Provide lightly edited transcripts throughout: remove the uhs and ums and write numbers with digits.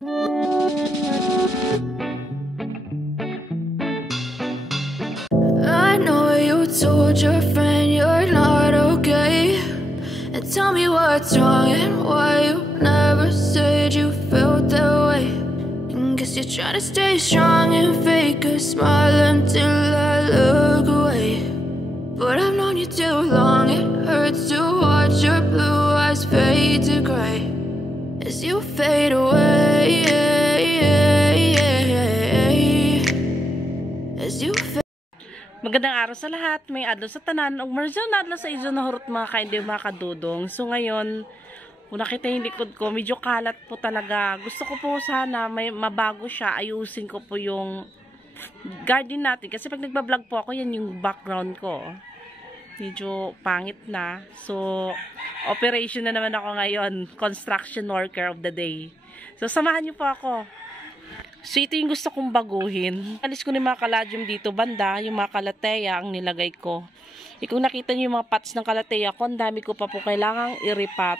I know you told your friend you're not okay, and tell me what's wrong and why you never said you felt that way. And guess you're trying to stay strong and fake a smile until I look away. But I've known you too long, it hurts to watch your blue eyes fade to gray as you fade away, as you fade. Magandang araw sa lahat, may adlaw sa tanan, ug marjo na adlaw sa izo na hurot mga kaindi mga kadudong. So ngayon, kung nakita yung likod ko, medyo kalat po talaga. Gusto ko po sana may mabago siya, ayusin ko po yung garden natin. Kasi pag nagbablog po ako, yan yung background ko. Medyo pangit na. So, operation na naman ako ngayon. Construction worker of the day. So, samahan niyo po ako. So, ito yung gusto kong baguhin. Alis ko ni mga caladium dito banda, yung mga calathea ang nilagay ko. Kung nakita niyo yung mga pots ng calathea ko, ang dami ko pa po kailangang i-repot.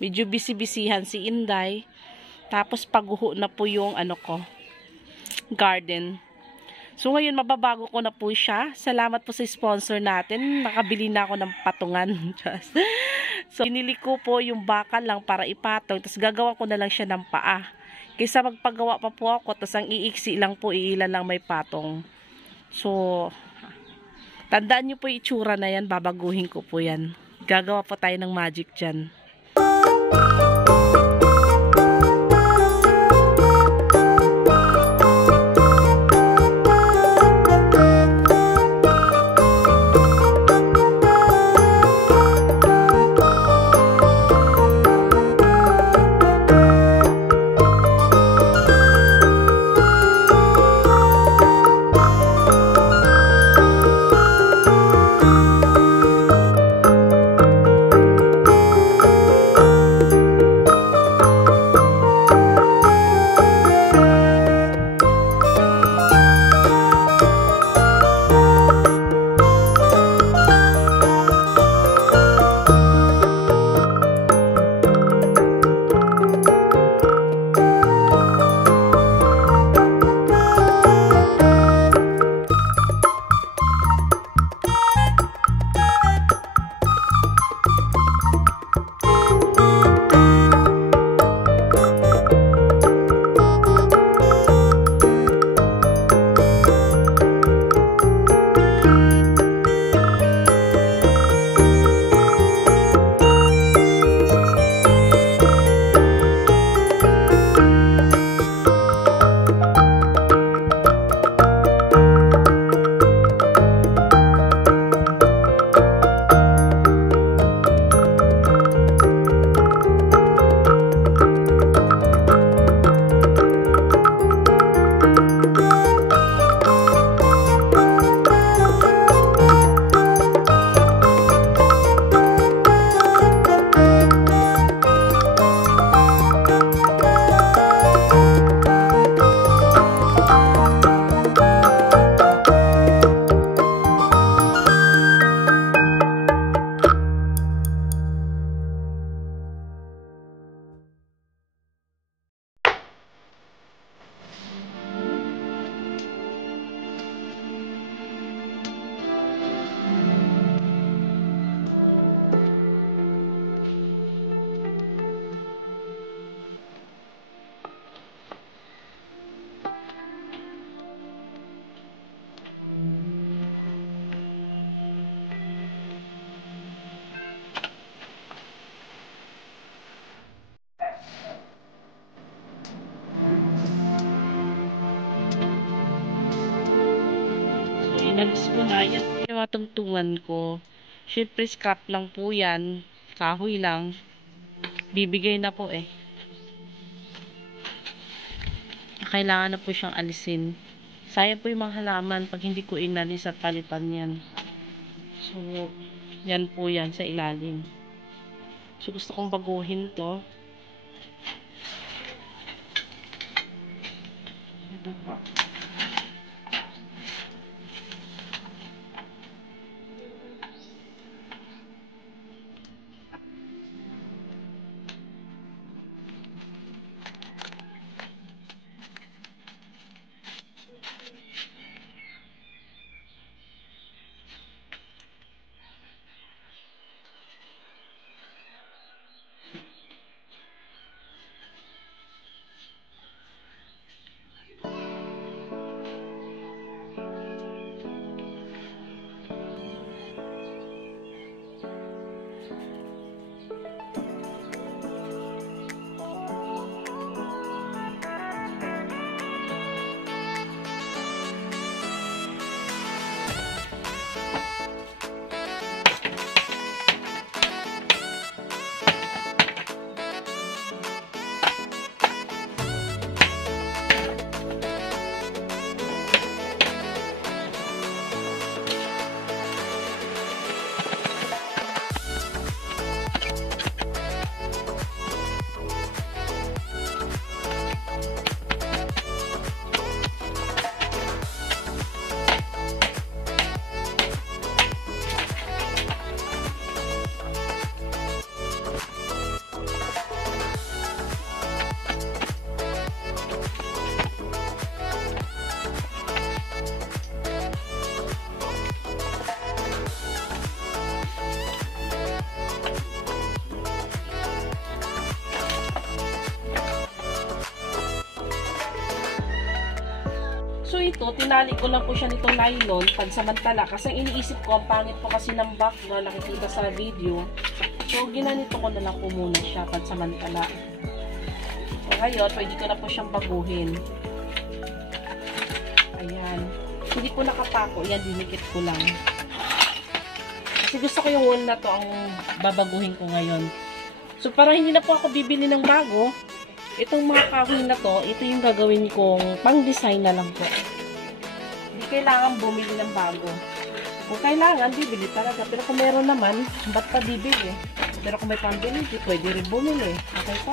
Medyo busy-busyhan si Inday. Tapos, paguho na po yung ano ko, garden. So, ngayon, mababago ko na po siya. Salamat po sa sponsor natin. Nakabili na ako ng patungan. So, pinili ko po yung bakal lang para ipatong. Tapos, gagawa ko na lang siya ng paa. Kaysa magpagawa pa po ako, tapos ang iiksi lang po, iilan lang may patong. So, tandaan nyo po yung itsura na yan, babaguhin ko po yan. Gagawa po tayo ng magic dyan. Inalis ko na yan. Yung mga tungtungan ko. Siyempre, scrap lang po yan. Kahoy lang. Bibigay na po eh. Kailangan na po siyang alisin. Sayang po yung mga halaman pag hindi ko inalis at palitan yan. So, yan po yan sa ilalim. So, gusto kong baguhin to. Ito po. So ito, tinali ko lang po siya nitong nylon pansamantala kasi ang iniisip ko, ang pangit po kasi ng back na nakikita sa video. So ginanito ko na lang po muna siya pansamantala. So ngayon, pwede ko na po siyang baguhin. Ayan. Hindi po nakapako. Yan, dinikit ko lang. Kasi gusto ko yung wool na to ang babaguhin ko ngayon. So para hindi na po ako bibili ng bago, itong mga kahoy na to, ito yung gagawin kong pang-design na lang po. Hindi kailangan bumili ng bago. Kung kailangan, bibili talaga. Pero kung meron naman, ba't pa bibili? Pero kung may pambili, pwede rin bumili. Okay po?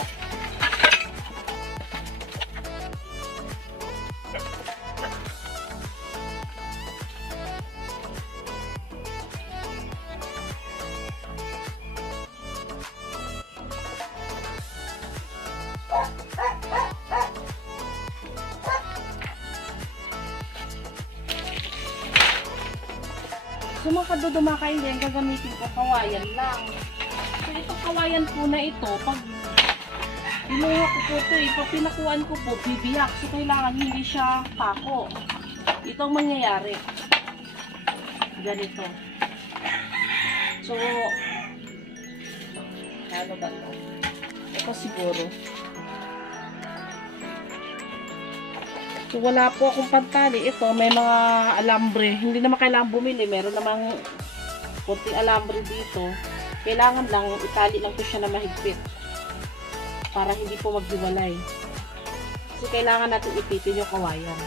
So mga kadodo, mga kaindian, gagamitin ko kawayan lang. So itong kawayan po na ito, pag pinuha ko po ito pag pinakuan ko po, bibiyak. So kailangan hindi siya pako. Ito ang mangyayari. Ganito. So, ano ba ito? Ito siguro. So, wala po akong pantali. Ito, may mga alambre. Hindi naman kailangan bumili. Meron namang kunting alambre dito. Kailangan lang, itali lang po siya na mahigpit. Para hindi po maghiwalay. Kasi kailangan natin ipitin yung kawayan.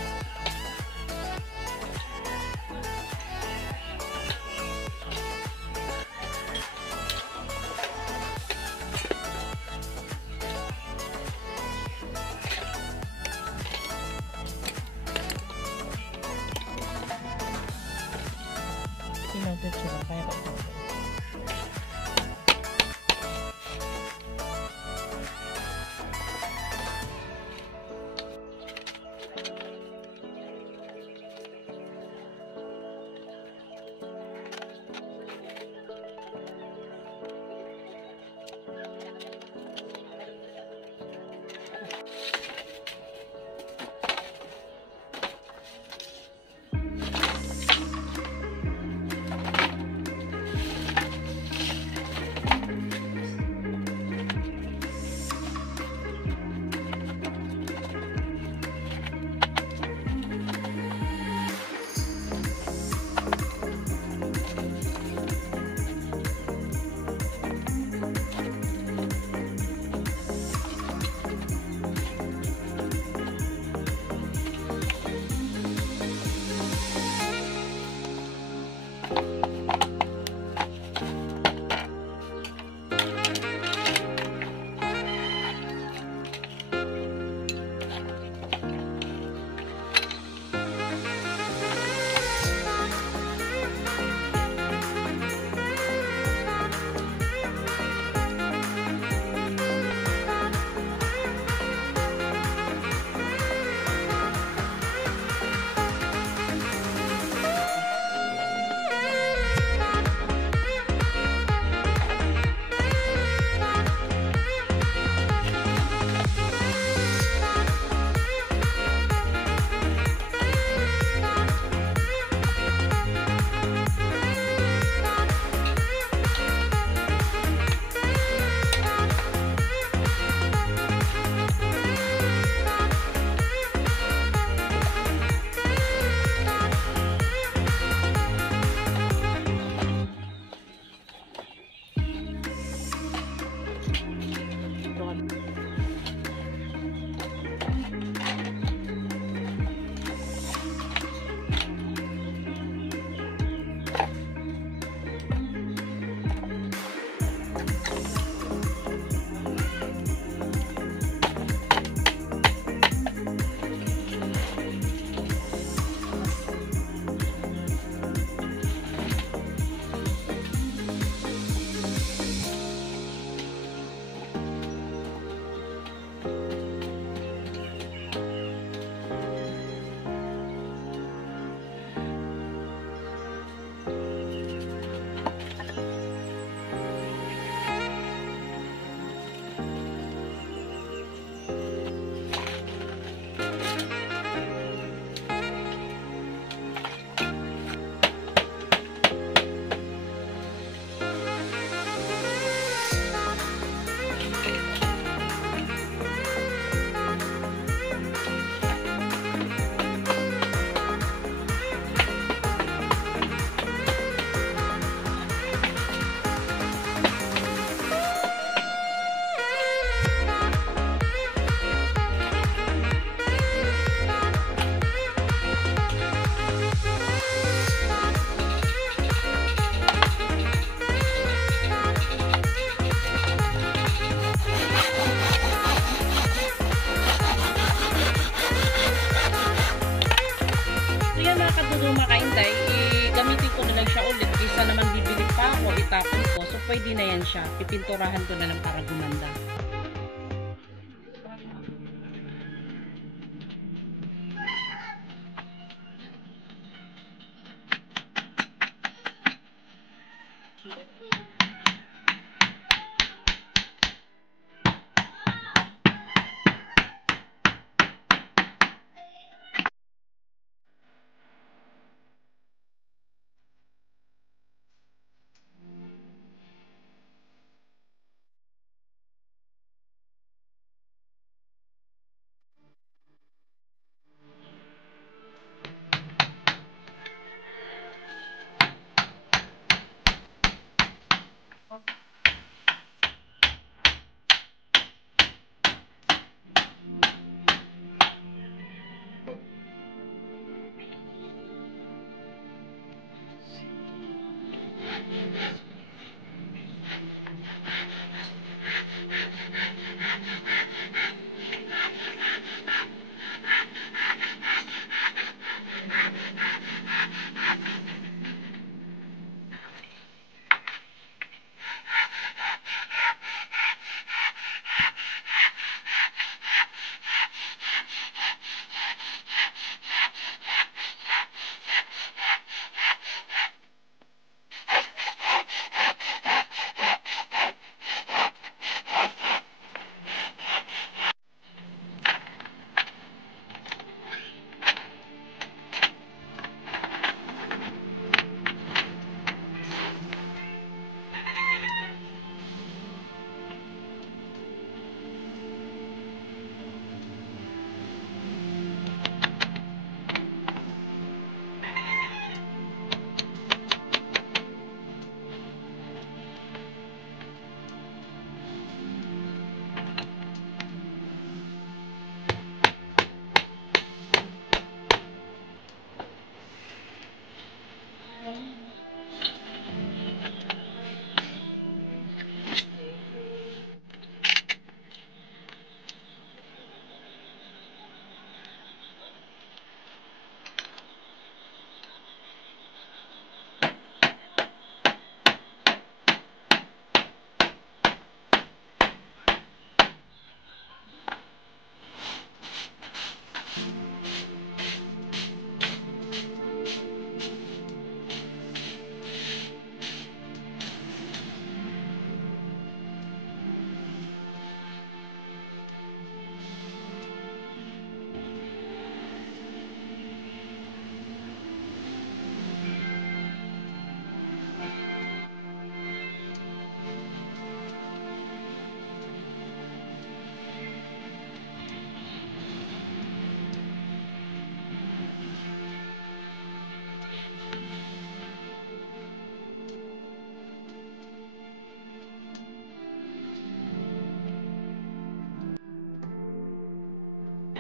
pwede na yan siya. Pipinturahan ko na lang para gumanda.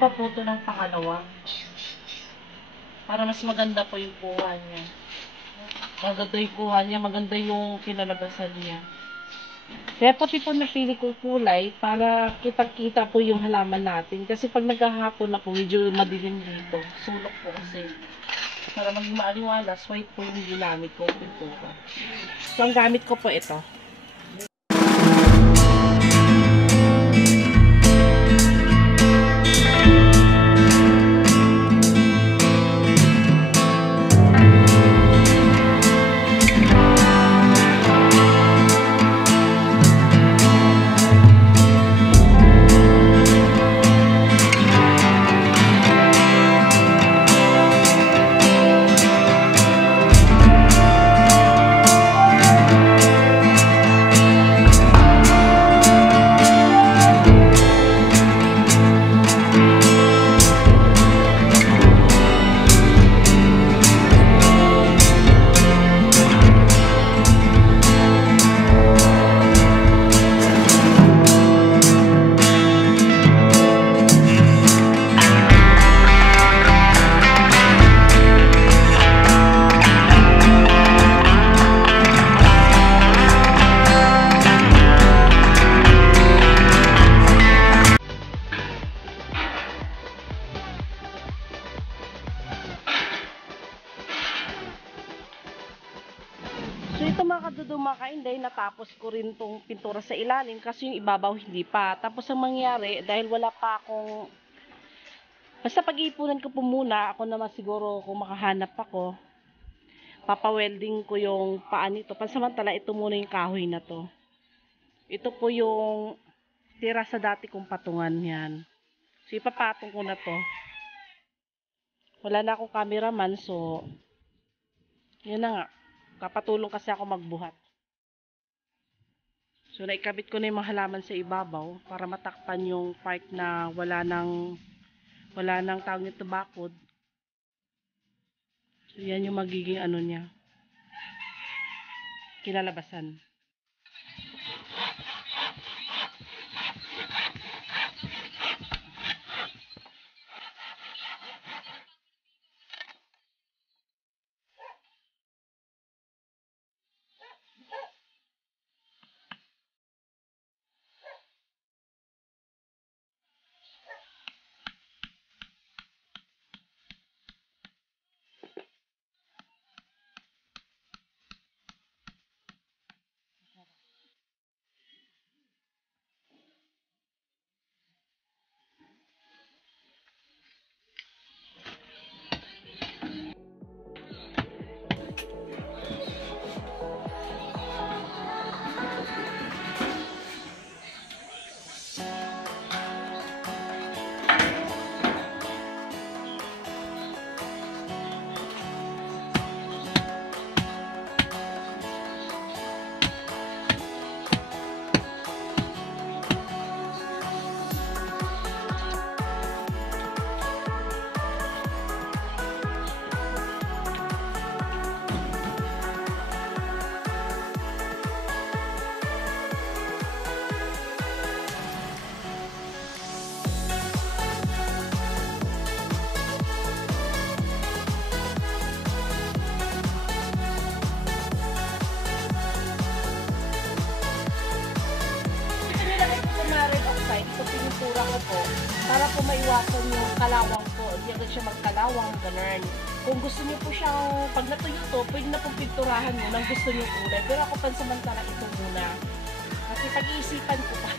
Paputo ng pangalawa. Para mas maganda po yung kuha niya. Maganda yung kuha niya, maganda yung kinalabasan niya. Kaya pati po napili ko kulay para kitang-kita po yung halaman natin. Kasi pag naghahapon na po, medyo madilim dito. Sulok po kasi. Para maging maaliwalas, white po yung ginamit ko pintura. So, ang gamit ko po ito. ito mga kadudong mga kainday, natapos ko rin tong pintura sa ilalim kasi yung ibabaw hindi pa. Tapos ang mangyari, dahil wala pa akong, basta pag-iipunan ko po muna, ako naman siguro kung makahanap ako, papawelding ko yung paa nito. Pansamantala, ito muna yung kahoy na to. Ito po yung tira sa dati kong patungan yan. So, ipapatong ko na to. Wala na akong cameraman, so, yun na nga. Kapatulong kasi ako magbuhat. So, naikabit ko na yung mga halaman sa ibabaw para matakpan yung part na wala nang tawag nito bakod. So, yan yung magiging ano niya. Kinalabasan. Ito pinipura ko po para po maiwasan yung kalawang po. Hindi agad siya magkalawang, ganun. Kung gusto niyo po siyang, pag natuyo to, pwede na pong pinturahan mo ng gusto niyo kulay. Pero ako pansamantala ito muna. Kasi pag-iisipan ko pa.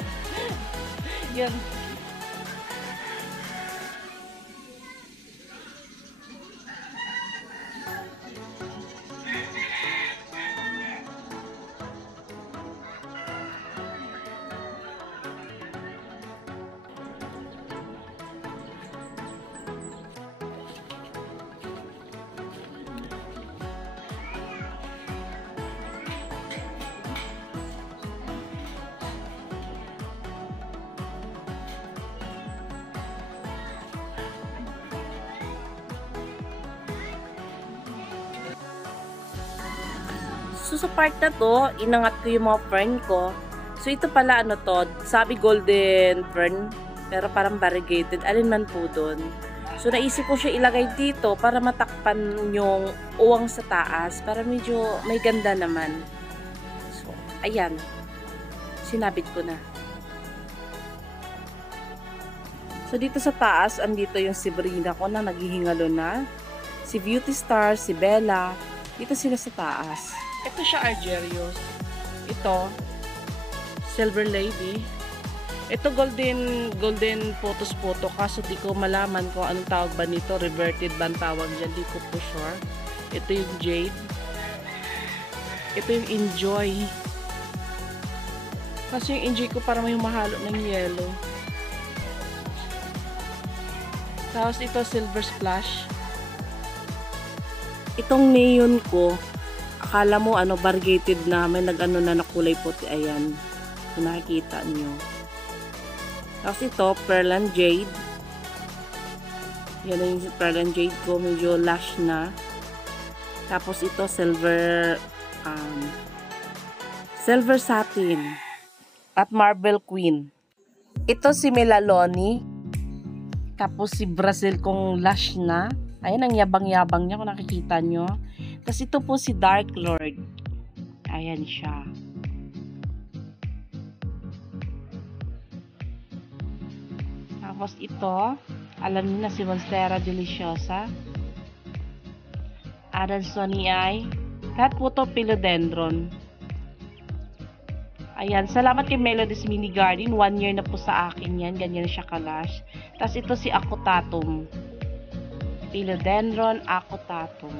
Yan. So, sa part na to, inangat ko yung mga fern ko. So, ito pala, ano to, sabi golden fern, pero parang variegated. Alin man po dun. So, naisip ko siya ilagay dito para matakpan yung uwang sa taas. Para medyo may ganda naman. So, ayan. Sinabit ko na. So, dito sa taas, andito yung si Brina ko na naghihingalo na. Si Beauty Star, si Bella. Dito sila sa taas. Ito siya Argerius. Ito, Silver Lady. Ito golden photo kaso di ko malaman kung anong tawag ba nito. Reverted ba ang tawag dyan? Di ko po sure. Ito yung Jade. Ito yung Enjoy. Kasi yung Enjoy ko parang may humahalo ng yellow. Tapos ito Silver Splash. Itong neon ko, akala mo ano, variegated na, may nag-ano na nakulay puti. Ayan, kung nakikita nyo. Tapos ito, Pearl and Jade. Yan yung Pearl and Jade ko, medyo lush na. Tapos ito, Silver Satin. At Marble Queen. Ito si Melaloni. Tapos si Brazil kong lush na. Ayan, ang yabang-yabang niya kung nakikita nyo. Tapos ito po si Dark Lord. Ayan siya. Tapos ito, alam niyo na si Monstera Deliciosa. Adansonii. Lahat po to philodendron. Ayan, salamat kay Melody's Mini Garden. 1 year na po sa akin yan. Ganyan siya kalash. Tapos ito si Acutatum. Philodendron Acutatum.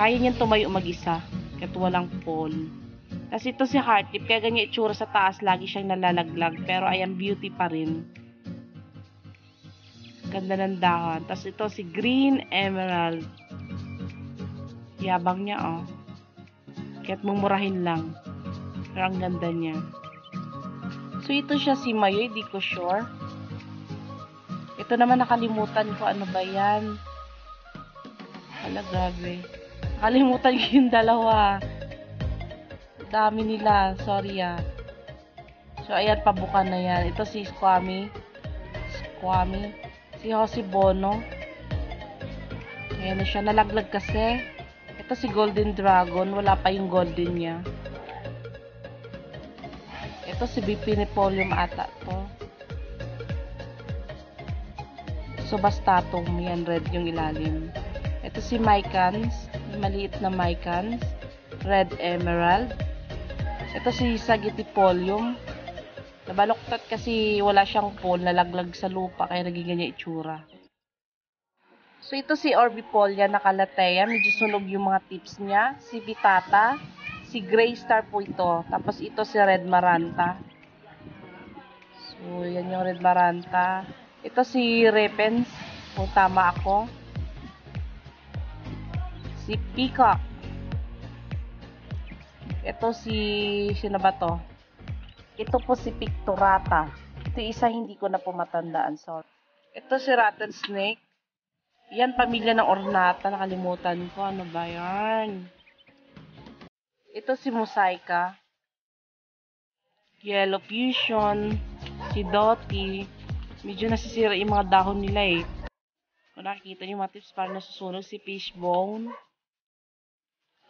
Kaya niyan tumayo mag-isa. Kahit walang pole. Tapos ito si Heartleaf. Kaya ganyan itsura sa taas. Lagi siyang nalalaglag. Pero ayan, beauty pa rin. Ganda ng dahon. Tapos ito si Green Emerald. Yabang niya, oh. Kahit mumurahin lang. Pero ang ganda niya. So, ito siya si Mayoy. Di ko sure. Ito naman nakalimutan ko. Ano ba yan? Hala, grabe. Nakalimutan ko yung dalawa. Dami nila. Sorry, ah. So, ayan. Pabuka na yan. Ito si Squammy. Si Jose Bono. Ayan na siya. Nalaglag kasi. Ito si Golden Dragon. Wala pa yung golden niya. Ito si Bipinifolium ata to. Subastatum. Yan, red yung ilalim. Ito si Mycans. Maliit na Mycans. Red Emerald. Ito si Sagittipolium. Nabaluktot kasi wala siyang pole. Nalaglag sa lupa kaya naging ganyan itsura. So, ito si Orbipolia na Calathea. Medyo sunog yung mga tips niya. Si Vitata. Si Gray Star po ito. Tapos ito si Red Maranta. So, yan yung Red Maranta. Ito si Repens. Kung tama ako. Si Peacock. Ito si... Sino ba to? Ito po si Pictorata. Ito isa hindi ko na po matandaan. Sorry. Ito si Rattlesnake. Yan, pamilya ng Ornata. Nakalimutan ko. Ano ba yan? Ito si Mosaica. Yellow Fusion. Si Dottie. Medyo nasisira yung mga dahon nila eh. Kung nakikita niyo mga tips para nasusunog. Si Fishbone.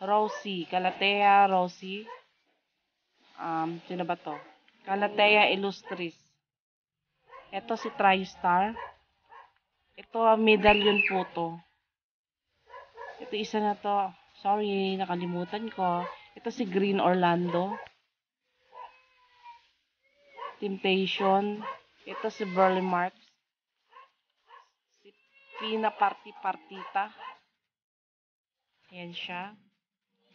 Rosie. Calathea Rosie. Sino ba to? Calathea Illustris. Ito si TriStar. Ito medallion po to. Ito isa na to. Sorry, nakalimutan ko. Ito si Green Orlando. Temptation. Ito si Burly Marks. Si Pina Partita. Ayan siya.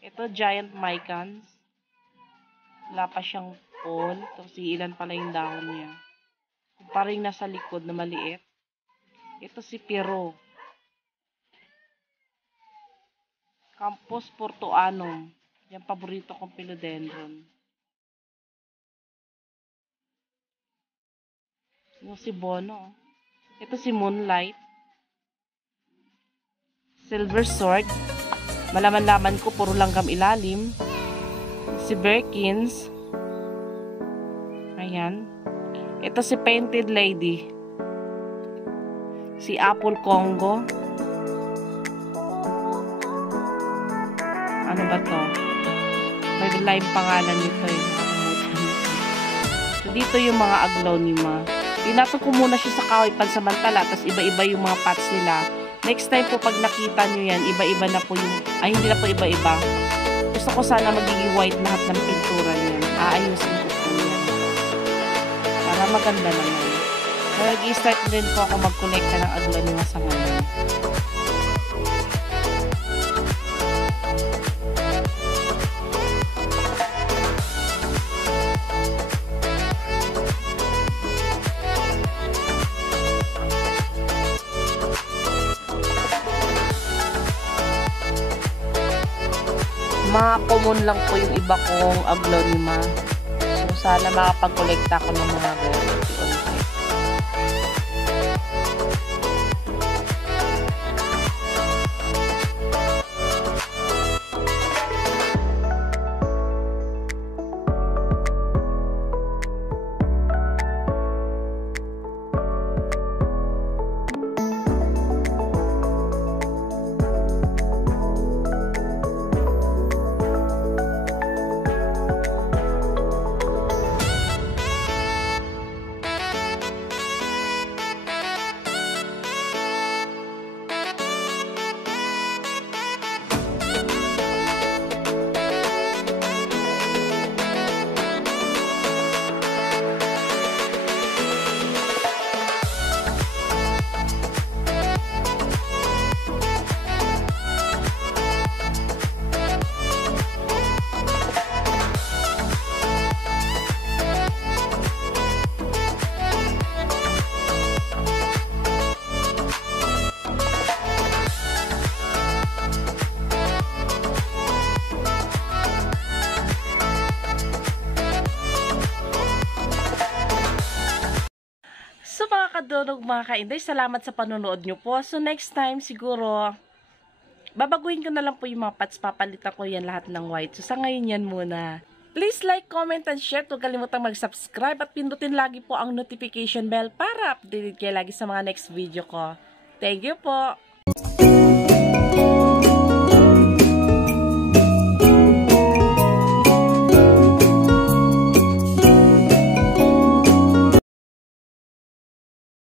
Ito Giant Mycans. Wala pa siyang pole. Ito si ilan pala yung dahon niya. Parang nasa likod na maliit. Ito si Pero. Campus Portoanum. Yan paborito kong philodendron. Ito si Bono. Ito si Moonlight. Silver Sword. Malaman-laman ko puro langgam ilalim. Si Birkins. Ayan. Ito si Painted Lady. Si Apple Congo. Ano ba to? May live pangalan nito eh. So, dito yung mga aglaonema. Tinatong ko muna siya sa kahoy pansamantala. Tapos iba-iba yung mga pots nila. Next time po pag nakita nyo yan, iba-iba na po yung... Ay, hindi na po iba-iba. Gusto ko sana magiging white lahat ng pintura niyan. Aayusin ko po yan. Para maganda naman. So, nag-i-start din po ako mag-connecta ng aglaonema sa ngayon. Mga common lang po yung iba kong aglaonema. So, sana makapag-collecta ko ng mga variety on-site. kadodog mga ka-Inday, salamat sa panonood nyo po. So next time siguro, babaguhin ko na lang po yung mga parts, papalitan ko yan lahat ng white. So sa ngayon yan muna. Please like, comment, and share. Huwag kalimutang mag-subscribe at pindutin lagi po ang notification bell para updated kayo lagi sa mga next video ko. Thank you po!